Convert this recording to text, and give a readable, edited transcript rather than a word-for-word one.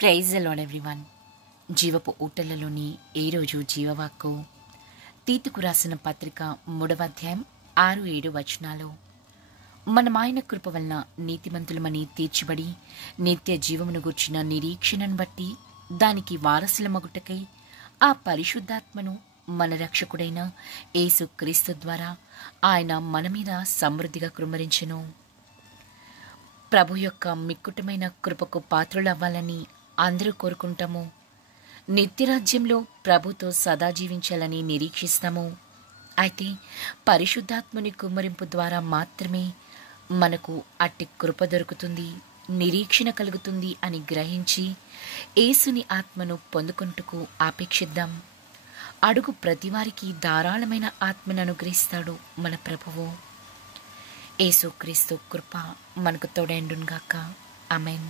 Praise the lord everyone. జీవపు ఊటలలోని ఈరోజు జీవవాక్కు తీతుకు రాసిన పత్రిక 3వ అధ్యాయం 6-7 వచనాలు. మనమాయన కృప వలన నీతిమంతులమని తీర్చిబడి నిత్య జీవమును గూర్చిన నిరీక్షణను బట్టి దానికి వారసులమగుటకై ఆ పరిశుద్ధాత్మను మన రక్షకుడైన యేసు క్రీస్తు ద్వారా ఆయన మన మీద సమృద్ధిగా కృమ్మరించెను. ప్రభు యొక్క మిక్కుటమైన కృపకు పాత్రులవ్వాలని అందరూ కోరుకుంటాము. నిత్యరాజ్యంలో ప్రభుతో సదా జీవించాలని నిరీక్షిస్తాము. అయితే పరిశుద్ధాత్ముని కుమ్మరింపు ద్వారా మాత్రమే మనకు అట్టి కృప దొరుకుతుంది, నిరీక్షణ కలుగుతుంది అని గ్రహించి యేసుని ఆత్మను పొందుకొనుటకు ఆపేక్షిద్దాం. అడుగు ప్రతివారికి ధారాళమైన ఆత్మను అనుగ్రహిస్తాడు మన ప్రభువు. యేసుక్రీస్తు కృప మనకు తోడైండుగాక. ఆమేన్.